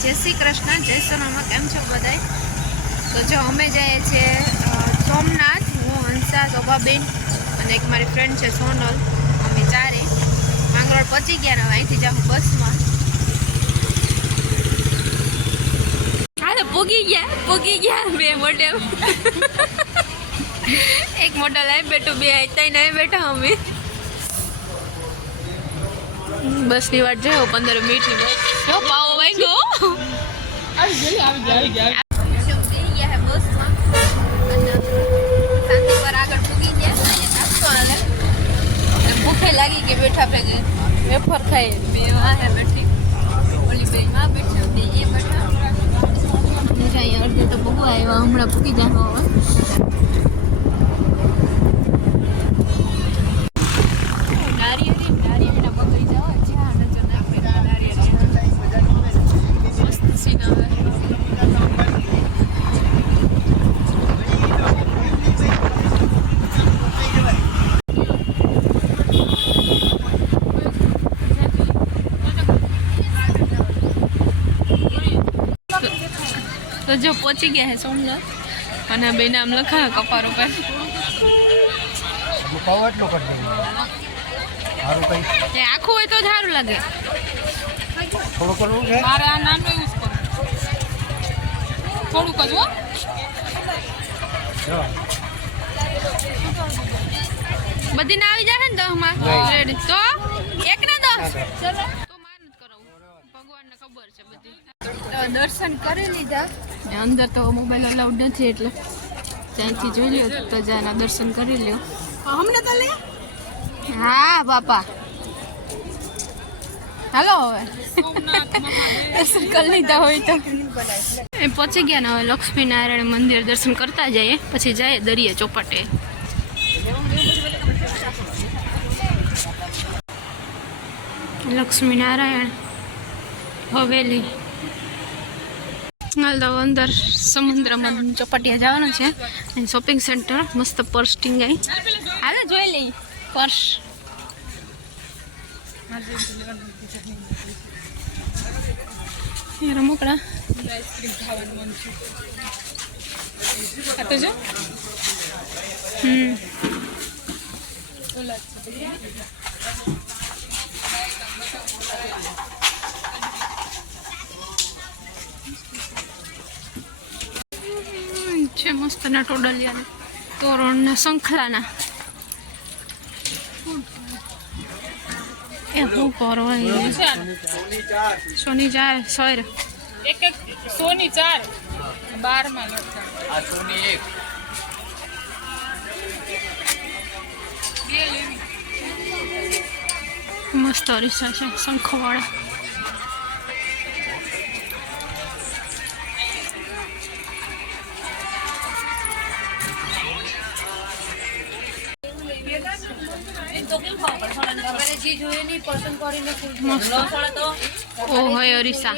जय श्री कृष्ण जय सोनामा केम छो बधाई। तो जो अमे जाए छे सोमनाथ, हूँ हंसा शोभाबेन और एक मारी फ्रेंड है सोनल, अमे चारे मांगरोळ पहुंची गया। अँ थी जाऊँ बस में पूगी गया बे मॉडल एक मॉडल है बेटू बे तई नहीं बैठा अमे बस नी वाट जो 15 मिनिट नी बस जो पाओ भाई गो आ गया है बस में शांति पर आगे पूगी गया। भूखे लगी के बैठा पे वेफर खाए बेवा है बैठी ओली बे मां बैठे बे ये बैठा मेरा यार दे तो बहु आयो हमणा पूगी जा हो तो जो पहुंची गया है सोमनाथ અને બે નામ લખા કપારો પર મુકાવટ નો કર દે હારું કઈ એ આખું હોય તો સારું લાગે થોડું કરવું છે મારે આ નામ નો યુઝ કરો થોડું કજો જો બધી ના આવી જાય ને 10 માં રેડી તો એક ના 10 ચલો તો માર ન કરાવું ભગવાનને ખબર છે બધી। दर्शन કરી લીધા અંદર તો મોબાઈલ અલાઉડ નથી એટલે ત્યાંથી જોઈ લ્યો તો જાના દર્શન કરી લ્યો હમણાં તો લે હા બાપા હાલો હવે દર્શન કરી લીધા હોય તો એ પહોંચી ગયા ને હવે લક્ષ્મી નારાયણ મંદિર દર્શન કરતા જઈએ પછી જાય દરિયા ચોપાટે। લક્ષ્મી નારાયણ હવેલી हाल तो अंदर समुद्र में चौपाटिया जावानुं छे शॉपिंग सेंटर मस्त पर्स टींगाई हाले जोई लई पर्स ये रमकड़ा आइसक्रीम खावानुं मन छे आ तो जो છે મસ્ત ના ટોડલિયા તોરણ ના શંખલાના એ હું કરો સોની 4 સોર એક સોની 4 12 માં લખા આ સોની 1 બે લેવી મસ્ત અરીસા છે શંખવાળા। अरीसा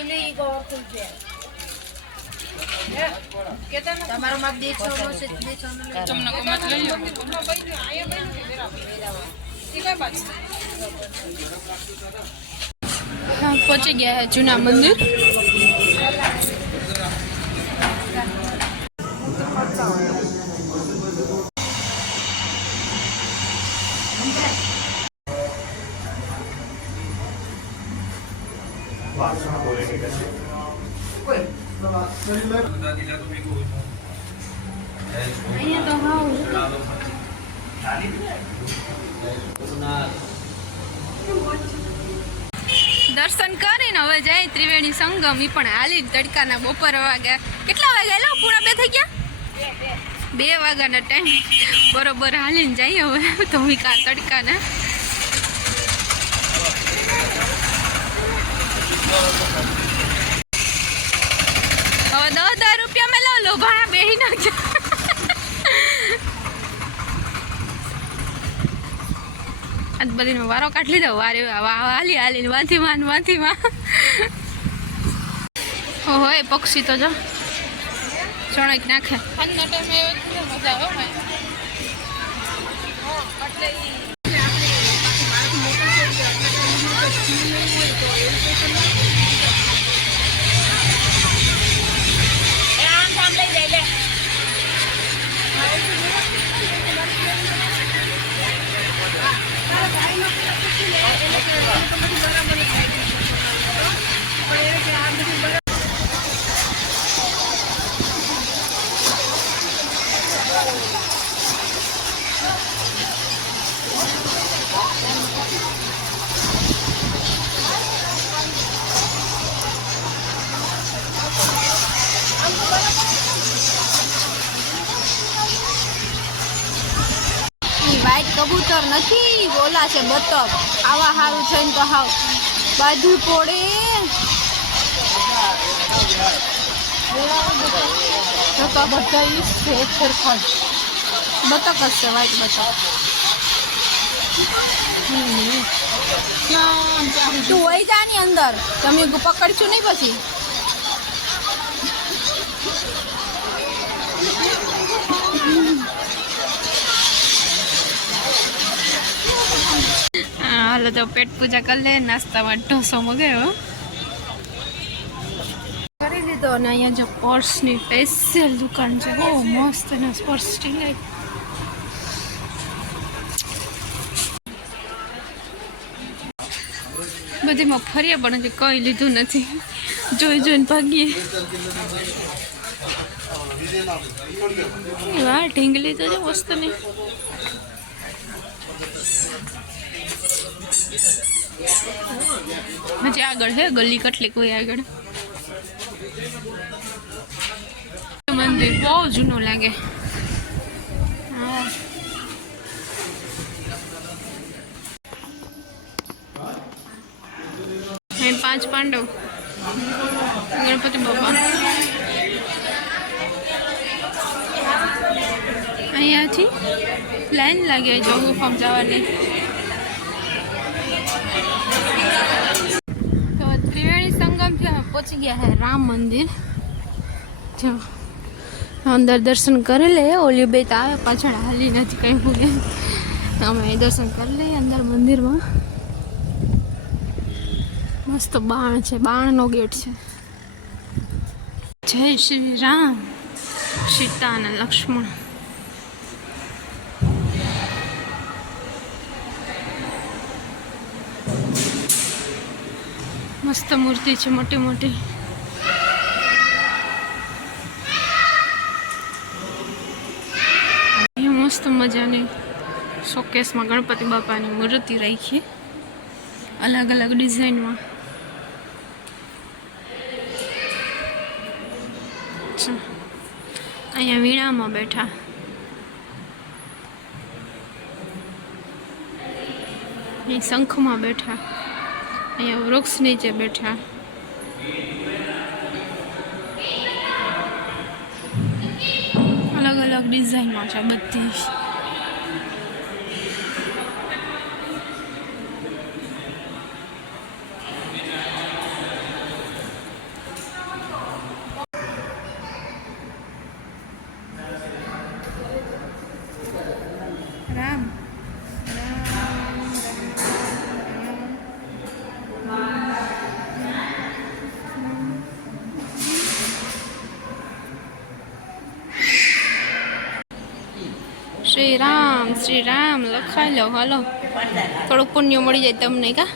पहुंचे गया है जूना मंदिर। दर्शन करीने हवे जाए त्रिवेणी संगम ई पण हाली तड़काना बपोर वाग्या કેટલા વાગ્યા લો પૂરા 2 થઈ ગયા 2 વાગ્યાનો ટાઈમ બરોબર હાલીને જઈએ હવે તો મી કા તડકાના હવે 10,000 રૂપિયા में लो भाड़ा बेही नाख आज बधी नो वारो काट लीधो वारे हाली हाली वाथी मां ओ होय पक्षी तो जो चणक नाखे ठंडा टाइम में मजा आवे કબૂતર નથી, ઓલા છે બતક. આવા હારું છે ને તો હાવ બાજુ પડે. તો બધા ઈ છે એક સરખા જ. બતક જ છે, વ્હાઈટ બતક. તું વહી જા ની અંદર, તમે પકડશું નહીં પછી. હાલો તો પેટ પૂજા કરી લે. નાસ્તામાં ઢોસો મગાવ્યો કરી લીધો. અને અહીંયા જો પર્સની સ્પેશિયલ દુકાન છે, બહુ મસ્ત ને પર્સ ટીંગાઈ. બધીમાં ફર્યા પણ હજી કઈ લીધું નથી, જોઈ જોઈને ભાગીએ. વાહ ઢીંગલી તો છે મસ્ત ની. હજી આગળ છે ગલી કેટલી કોઈ આગળ. મંદિર બહુ જૂનું લાગે. હા પાંચ પાંડવ, ગણપતિ બાપા. અહીંયાથી લાઈન લાગે જો ગુફામાં જવાની. તો ત્રિવેણી સંગમથી અમે પહોંચી ગયા છે રામ મંદિર. જો અંદર દર્શન કરી લે. ઓલી બે તો આવે પાછળ, હાલી નથી કઈ ભૂલે. અમે દર્શન કરી લઈએ અંદર મંદિરમાં. મસ્ત બાણ છે, બાણનો ગેટ છે. જય શ્રી રામ, સીતા અને લક્ષ્મણ. મસ્ત મૂર્તિ છે મોટી મોટી. અહીંયા મસ્ત મજાની શોકેસમાં ગણપતિ બાપાની મૂર્તિ રાખી, અલગ અલગ ડિઝાઇનમાં. અહીંયા વીણામાં બેઠા. અહીં શંખમાં બેઠા. અહીંયા વૃક્ષ નીચે બેઠા. અલગ અલગ ડિઝાઇનમાં છે બધી. રામ શ્રી રામ શ્રી રામ લખાઈ લો. હાલો થોડુંક પુણ્ય મળી જાય તમને. કા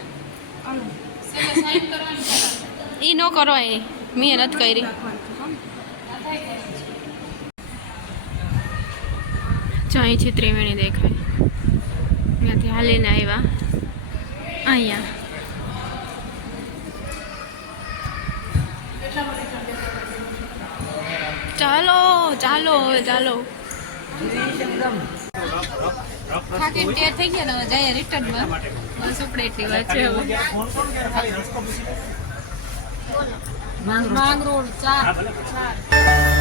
એ ન કરો, એ મહેનત કરી. જો અહીંથી ત્રિવેણી દેખાય. અહીંયાથી હાલીને આવ્યા અહીંયા. ચાલો ચાલો હવે ચાલો. થાકી તૈયાર થઈ ગયા ને હવે જઈએ રિટર્નમાં. બસ આપણે એટલી વાત છે હવે. માંગરોળ 4